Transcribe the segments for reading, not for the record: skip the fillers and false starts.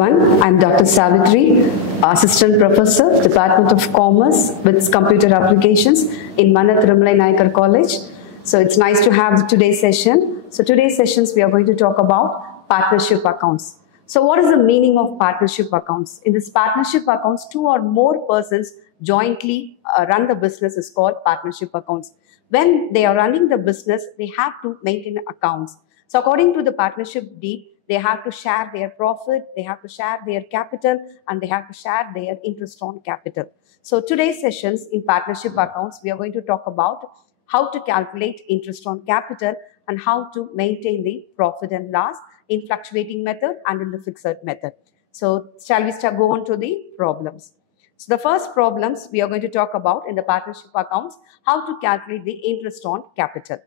everyone. I'm Dr. Savitri, Assistant Professor, Department of Commerce with Computer Applications in Mana Tirumala Nayakar College. So it's nice to have today's session. So today's sessions we are going to talk about partnership accounts. So what is the meaning of partnership accounts? In this partnership accounts, two or more persons jointly run the business is called partnership accounts. When they are running the business, they have to maintain accounts. So according to the partnership deed, they have to share their profit, they have to share their capital, and they have to share their interest on capital. So today's sessions in partnership accounts, we are going to talk about how to calculate interest on capital and how to maintain the profit and loss in fluctuating method and in the fixed method. So shall we go on to the problems? So the first problems we are going to talk about in the partnership accounts, how to calculate the interest on capital.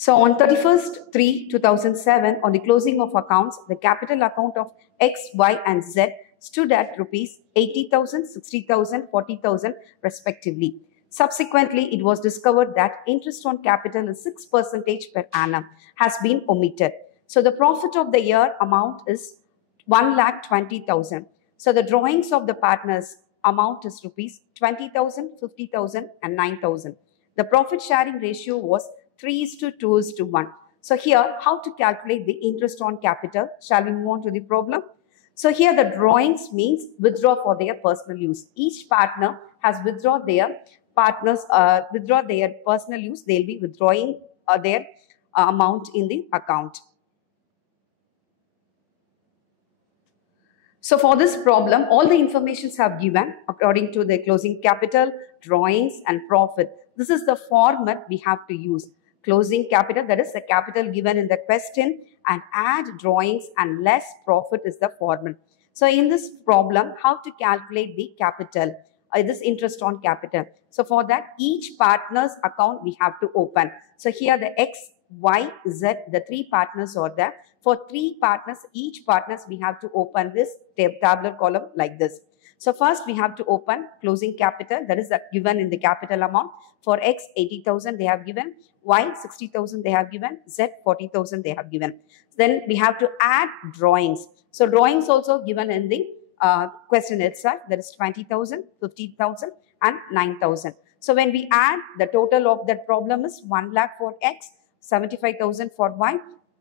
So on 31st 3/2007, on the closing of accounts, the capital account of X, Y, and Z stood at rupees 80,000, 60,000, 40,000 respectively. Subsequently, it was discovered that interest on capital is 6% per annum has been omitted. So the profit of the year amount is 1,20,000. So the drawings of the partners amount is rupees 20,000, 50,000, and 9,000. The profit sharing ratio was 3:2:1. So here, how to calculate the interest on capital? Shall we move on to the problem? So here the drawings means withdraw for their personal use. Each partner has withdrawn their personal use. They'll be withdrawing their amount in the account. So for this problem, all the informations have given according to the closing capital, drawings, and profit. This is the format we have to use. Closing capital, that is the capital given in the question, and add drawings and less profit is the format. So in this problem, how to calculate the capital, this interest on capital. So for that, each partner's account we have to open. So here the X, Y, Z, the three partners are there. For three partners, each partners we have to open this tabular column like this. So first we have to open closing capital, that is given in the capital amount. For X, 80,000 they have given, Y, 60,000 they have given, Z, 40,000 they have given. Then we have to add drawings. So drawings also given in the question itself, that is 20,000, 50,000 and 9,000. So when we add, the total of that problem is 1 lakh for X, 75,000 for Y,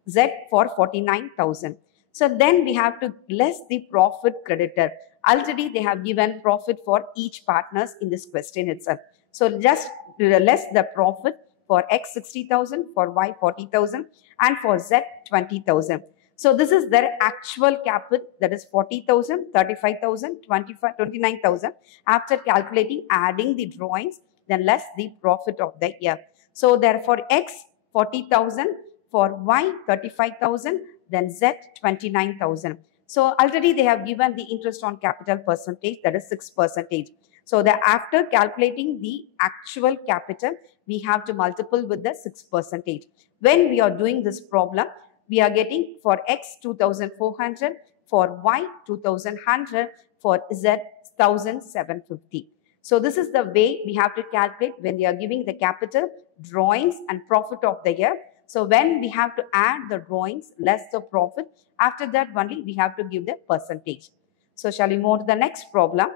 Z for 49,000. So then we have to less the profit creditor. Already they have given profit for each partners in this question itself. So just less the profit for X 60,000, for Y 40,000 and for Z 20,000. So this is their actual capital, that is 40,000, 35,000, 29,000 after calculating, adding the drawings, then less the profit of the year. So therefore X 40,000, for Y 35,000, then Z 29,000. So already they have given the interest on capital percentage, that is 6%. So after calculating the actual capital, we have to multiply with the 6%. When we are doing this problem, we are getting for X 2,400, for Y 2,100, for Z 1,750. So this is the way we have to calculate when we are giving the capital, drawings and profit of the year. So when we have to add the drawings, less the profit, after that only we have to give the percentage. So shall we move on to the next problem?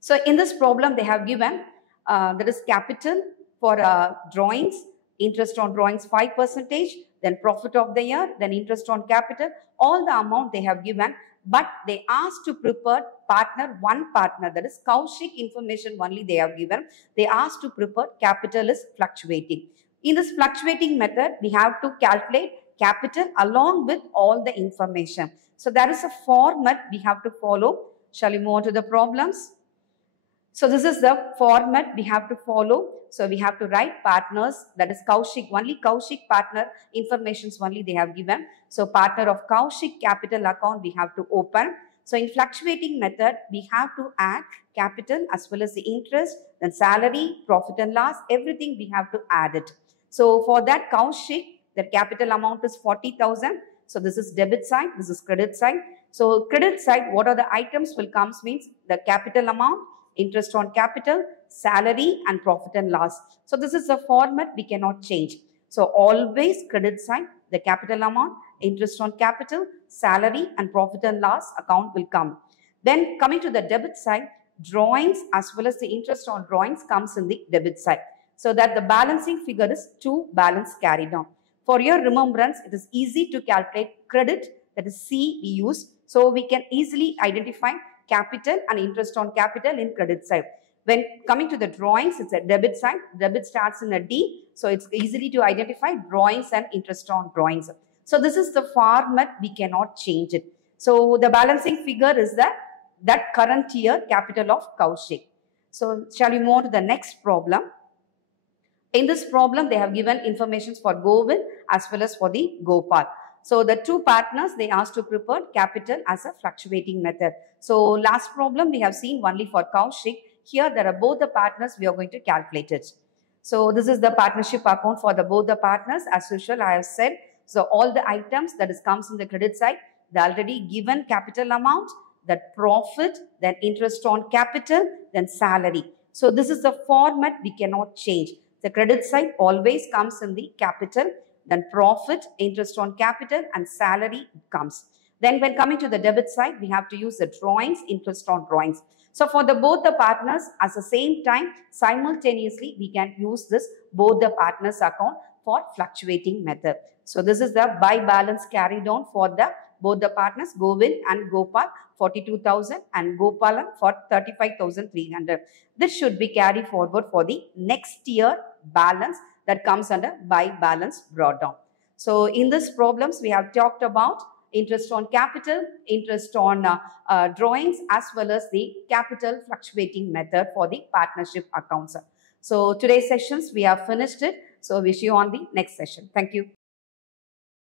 So in this problem they have given, that is capital for drawings, interest on drawings 5%, then profit of the year, then interest on capital, all the amount they have given, but they asked to prepare one partner, that is Kaushik information only they have given. They asked to prepare capital is fluctuating. In this fluctuating method, we have to calculate capital along with all the information. So there is a format we have to follow. Shall we move on to the problems? So this is the format we have to follow. So we have to write partners, that is Kaushik, only Kaushik partner informations only they have given. So partner of Kaushik capital account we have to open. So in fluctuating method, we have to add capital as well as the interest, then salary, profit and loss, everything we have to add it. So for that Kaushik, the capital amount is 40,000. So this is debit side, this is credit side. So credit side, what are the items will come means the capital amount, interest on capital, salary and profit and loss. So this is a format we cannot change. So always credit side, the capital amount, interest on capital, salary, and profit and loss account will come. Then coming to the debit side, drawings as well as the interest on drawings comes in the debit side. So that the balancing figure is 2 balance carried on. For your remembrance, it is easy to calculate credit, that is C we use. So we can easily identify capital and interest on capital in credit side. When coming to the drawings, it's a debit side. Debit starts in a D. So it's easily to identify drawings and interest on drawings. So this is the format, we cannot change it. So the balancing figure is that current year capital of Kaushik. So shall we move on to the next problem? In this problem, they have given information for Govind as well as for the Gopal. So the two partners, they asked to prepare capital as a fluctuating method. So last problem we have seen only for Kaushik. Here there are both the partners, we are going to calculate it. So this is the partnership account for both the partners. As usual, I have said, so all the items that comes in the credit side, the already given capital amount, that profit, then interest on capital, then salary. So this is the format we cannot change. The credit side always comes in the capital, then profit, interest on capital, and salary comes. Then when coming to the debit side, we have to use the drawings, interest on drawings. So for both the partners, at the same time, simultaneously, we can use this both the partners account for fluctuating method. So this is the by balance carried on for both the partners, Govind and Gopal, 42,000 and Gopalan for 35,300. This should be carried forward for the next year balance that comes under by balance brought down. So in this problems, we have talked about interest on capital, interest on drawings, as well as the capital fluctuating method for the partnership accounts. So today's sessions, we have finished it. So wish you on the next session. Thank you.